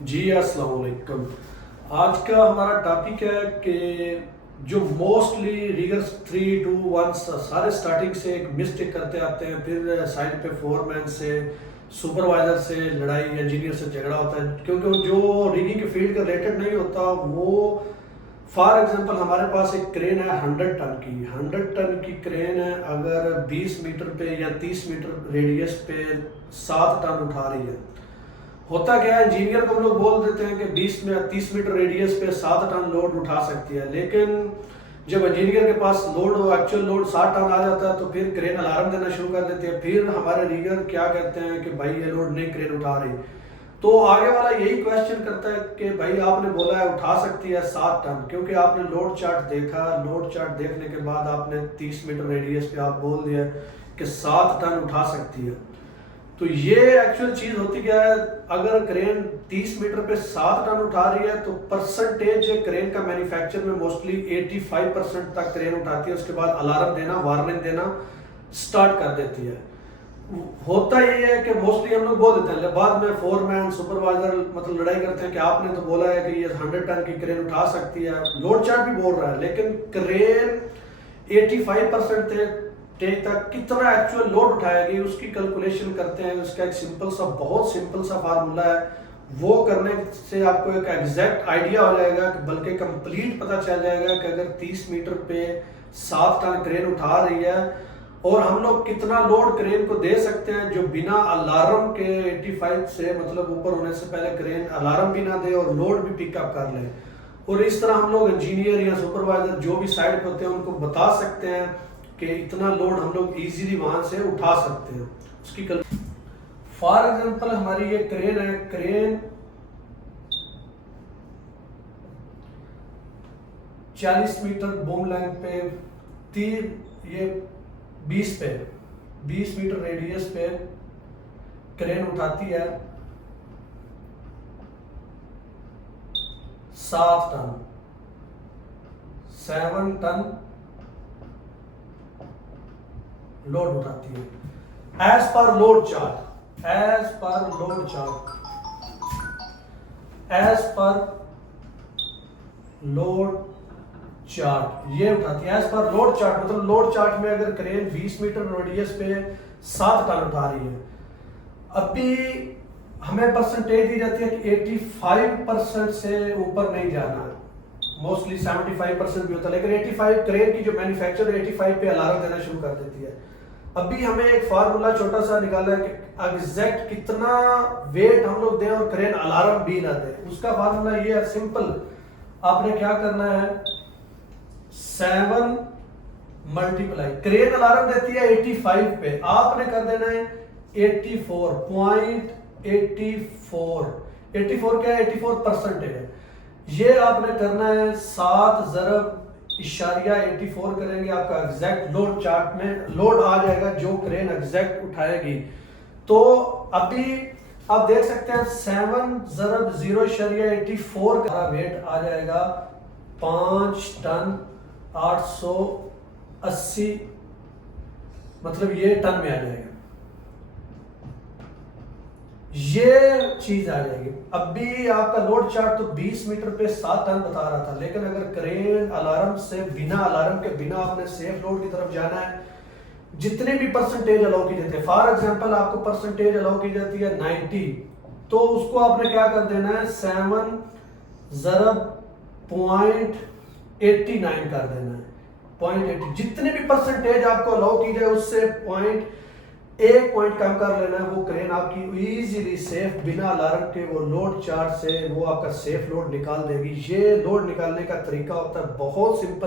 जी अस्सलाम वालेकुम। आज का हमारा टॉपिक है कि जो मोस्टली रिगर्स 3 2 1 सारे स्टार्टिंग से एक मिस्टेक करते आते हैं, फिर साइड पे फोरमैन से सुपरवाइजर से लड़ाई, इंजीनियर से झगड़ा होता है क्योंकि वो जो रिगिंग के फील्ड के रिलेटेड नहीं होता। वो फॉर एग्जांपल हमारे पास एक क्रेन है 100 टन की। 100 टन की क्रेन है, अगर 20 मीटर पे या 30 मीटर रेडियस पे 7 टन उठा रही है। होता क्या है, इंजीनियर को हम लोग बोल देते हैं कि 20 में 30 मीटर रेडियस पे 7 टन लोड उठा सकती है, लेकिन जब इंजीनियर के पास एक्चुअल लोड 60 टन आ जाता है तो फिर क्रेन अलार्म देना शुरू कर देती है। फिर हमारे रीगर क्या कहते हैं कि भाई ये लोड नहीं क्रेन उठा रही। तो आगे वाला यही क्वेश्चन करता है कि भाई आपने बोला है उठा सकती है 7 टन, क्योंकि आपने लोड चार्ट देखा। लोड चार्ट देखने के बाद आपने 30 मीटर रेडियस पे आप बोल दिया कि 7 टन उठा सकती है। तो ये एक्चुअल चीज होती क्या है, अगर क्रेन 30 मीटर पे 7 टन उठा रही है तो परसेंटेज क्रेन का मैन्युफैक्चर में मोस्टली 85% तक क्रेन उठाती है। उसके बाद अलार्म देना, वार्निंग देना स्टार्ट कर देती है। होता ये है कि मोस्टली हम लोग बोल देते हैं, बाद में फोरमैन सुपरवाइजर मतलब लड़ाई करते हैं कि आपने तो बोला है कि ये 100 टन की क्रेन उठा सकती है, लोड चार्ट भी बोल रहा है, लेकिन क्रेन 85% तक कितना एक्चुअल लोड उठाएगी उसकी कैलकुलेशन करते हैं। उसका एक बहुत सिंपल सा फार्मूला है। वो करने से आपको एक एग्जैक्ट आइडिया हो जाएगा, बल्कि कंप्लीट पता चल जाएगा कि अगर 30 मीटर पे 7 टन क्रेन उठा रही है और हम लोग कितना लोड क्रेन को दे सकते हैं जो बिना अलार्म के 85 से मतलब ऊपर होने से पहले क्रेन अलार्म भी ना दे और लोड भी पिकअप कर ले। और इस तरह हम लोग इंजीनियर या सुपरवाइजर जो भी साइड पे होते हैं उनको बता सकते हैं कि इतना लोड हम लोग इजीली वहां से उठा सकते हैं। उसकी फॉर एग्जांपल हमारी ये क्रेन है, क्रेन 40 मीटर बूम लेंथ पे ये 20 मीटर रेडियस पे क्रेन उठाती है 7 टन, 7 टन लोड उठाती है as per load chart. As per load chart ये उठाती है एज पर लोड चार्ट। मतलब लोड चार्ट में अगर क्रेन 20 मीटर रेडियस पे 7 टन उठा रही है, अभी हमें परसेंटेज दी जाती है कि 85% से ऊपर नहीं जाना है। मोस्टली 75% भी होता है, लेकिन 85 क्रेन की जो मैन्युफैक्चर 85 पे अलार्म देना शुरू कर देती है। अभी हमें एक फार्मूला छोटा सा निकाला है कि एग्जैक्ट कितना वेट हम लोग दें और क्रेन अलार्म भी ना दे। उसका फार्मूला ये है, सिंपल। आपने क्या करना है, 7 मल्टीप्लाई, क्रेन अलार्म देती है 85 पे, आपने कर देना है 84.84। 84 क्या है, 84% है। ये आपने करना है 7.84 करेंगे, आपका एग्जैक्ट लोड चार्ट में लोड आ जाएगा जो क्रेन एग्जैक्ट उठाएगी। तो अभी आप देख सकते हैं 7.084 का वेट आ जाएगा 5 टन 880, मतलब ये टन में आ जाएगा, ये चीज आ जाएगी। अभी आपका लोड चार्ट तो 20 मीटर पे 7 टन बता रहा था, लेकिन अगर क्रेन अलार्म से बिना अलार्म के बिना आपने सेफ लोड की तरफ जाना है, जितने भी परसेंटेज अलाउ की जाती है, फॉर एग्जांपल आपको परसेंटेज अलाउ की जाती है 90, तो उसको आपने क्या कर देना है 7.89 कर देना है। 0.80 जितने भी परसेंटेज आपको अलाउ की जाए उससे एक पॉइंट कम कर लेना है। वो क्रेन आपकी इजीली सेफ बिना अलार्म के वो लोड चार्ट से वो आपका सेफ लोड निकाल देगी। ये लोड निकालने का तरीका होता है बहुत सिंपल है।